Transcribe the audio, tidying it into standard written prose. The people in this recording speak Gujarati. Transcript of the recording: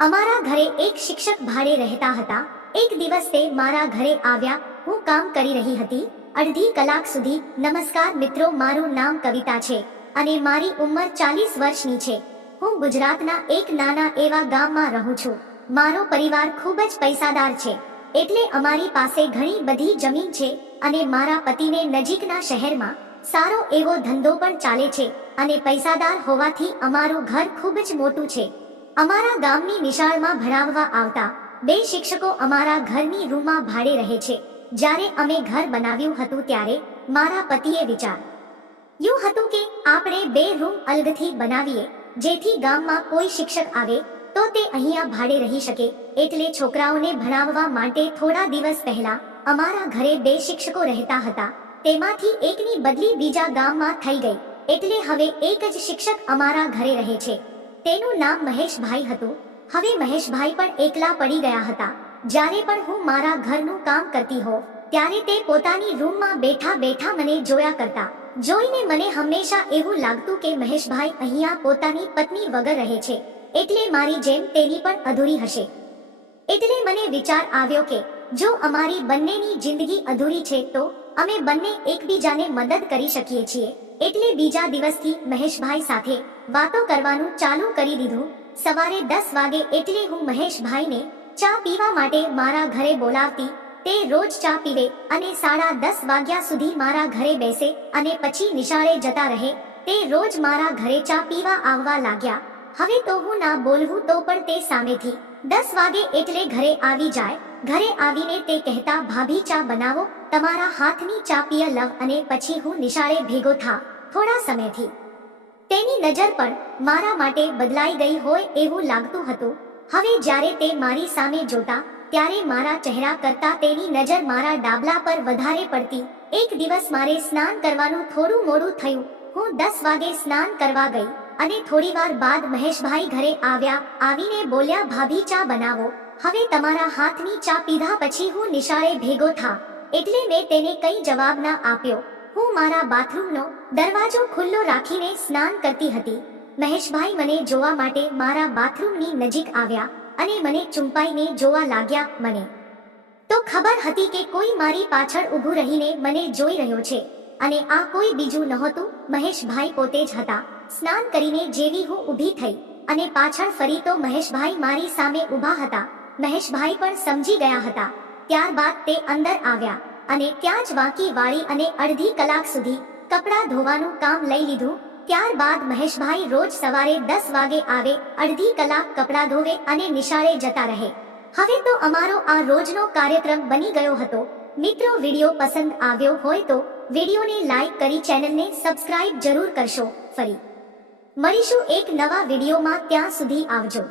અમારા ઘરે એક શિક્ષક ભાડે રહેતા હતા. એક દિવસ તે મારા ઘરે આવ્યા. હું કામ કરી રહી હતી. અડધી કલાક સુધી. નમસ્કાર મિત્રો, મારું નામ કવિતા છે અને મારી ઉંમર 40 વર્ષની છે. હું ગુજરાતના એક નાના એવા ગામમાં રહું છું. મારો પરિવાર ખૂબ જ પૈસાદાર છે, એટલે અમારી પાસે ઘણી બધી જમીન છે અને મારા પતિને નજીકના શહેરમાં સારો એવો ધંધો પણ ચાલે છે અને પૈસાદાર હોવાથી અમારું ઘર ખૂબ જ મોટું છે. અમારા ગામની નિશાળમાં ભણાવવા આવતા 2 શિક્ષકો અમારા ઘરની રૂમમાં ભાડે રહે છે. જ્યારે અમે ઘર બનાવ્યું હતું ત્યારે મારા પતિએ વિચાર્યું હતું કે આપણે 2 રૂમ અલગથી બનાવીએ, જેથી ગામમાં કોઈ શિક્ષક આવે તો તે અહીંયા ભાડે રહી શકે. એટલે છોકરાઓને ભણાવવા માટે થોડા દિવસ પહેલા અમારા ઘરે 2 શિક્ષકો રહેતા હતા. તેમાંથી એકની બદલી બીજા ગામમાં થઈ ગઈ, એટલે હવે એક જ શિક્ષક અમારા ઘરે રહે છે. તેનું નામ મહેશભાઈ હતું. હવે મહેશભાઈ પણ એકલા પડી ગયા હતા. જ્યારે પણ હું મારા ઘરનું કામ કરતી હોઉં ત્યારે તે પોતાની રૂમમાં બેઠા બેઠા મને જોયા કરતા. જોઈને મને હંમેશા એવું લાગતું કે મહેશભાઈ અહીંયા પોતાની પત્ની વગર રહે છે, એટલે મારી જેમ તેની પણ અધૂરી હશે. એટલે મને વિચાર આવ્યો કે જો અમારી બંનેની જિંદગી અધૂરી છે તો અમે બંને એકબીજાને મદદ કરી શકીએ છીએ. એટલે બીજા દિવસથી મહેશભાઈ સાથે વાતો કરવાનું ચાલુ કરી દીધું. સવારે 10 વાગે એટલે હું મહેશભાઈને ચા પીવા માટે મારા ઘરે બોલાવતી. તે રોજ ચા પીવે અને 10:30 વાગ્યા સુધી મારા ઘરે બેસે અને પછી નિશાળે જતા રહે. તે રોજ મારા ઘરે ચા પીવા આવવા લાગ્યા. હવે તો હું ના બોલવું તો પણ તે સામેથી 10 વાગે એટલે ઘરે આવી જાય. ઘરે આવીને તે કહેતા, ભાભી ચા બનાવો, તમારા હાથની ચા પીય લવ. અને પછી હું નિશાળે ભેગો થા. થોડા સમયથી તેની નજર પણ મારા માટે બદલાઈ ગઈ હોય એવું લાગતું હતું. હવે જ્યારે તે મારી સામે જોતા ત્યારે મારા ચહેરા કરતા તેની નજર મારા ડાબલા પર વધારે પડતી. એક દિવસ મારે સ્નાન કરવાનું થોડું મોડું થયું. હું 10 વાગે સ્નાન કરવા ગઈ અને થોડીવાર બાદ મહેશભાઈ ઘરે આવ્યા. આવીને બોલ્યા, ભાભી ચા બનાવો. હવે તમારા હાથની ચા પીધા પછી હું નિશાળે ભેગો થા. એટલે મેં તેને કંઈ જવાબ ના આપ્યો. હું મારા બાથરૂમનો દરવાજો ખુલ્લો રાખીને સ્નાન કરતી હતી. મહેશભાઈ મને જોવા માટે મારા બાથરૂમની નજીક આવ્યા અને મને ચૂંપાઈને જોવા લાગ્યા. મને તો ખબર હતી કે કોઈ મારી પાછળ ઊભું રહીને મને જોઈ રહ્યો છે અને આ કોઈ બીજું નહોતું, મહેશભાઈ પોતે જ હતા. સ્નાન કરીને જેવી હું ઊભી થઈ અને પાછળ ફરી તો મહેશભાઈ મારી સામે ઊભા હતા. મહેશભાઈ પણ સમજી ગયા હતા. ત્યારબાદ તે અંદર આવ્યા અને ત્યાં જ વાંકી વાળી અને અડધી કલાક સુધી કપડાં ધોવાનું કામ લઈ લીધું. ત્યારબાદ મહેશભાઈ રોજ સવારે 10 વાગે આવે, અડધી કલાક કપડાં ધોવે અને નિશાળે જતા રહે. હવે તો અમારો આ રોજનો કાર્યક્રમ બની ગયો હતો. મિત્રો, વિડીયો પસંદ આવ્યો હોય તો વિડીયોને લાઈક કરી ચેનલને સબસ્ક્રાઇબ જરૂર કરશો. ફરી મળીશું એક નવા વિડીયોમાં. ત્યાં સુધી આવજો.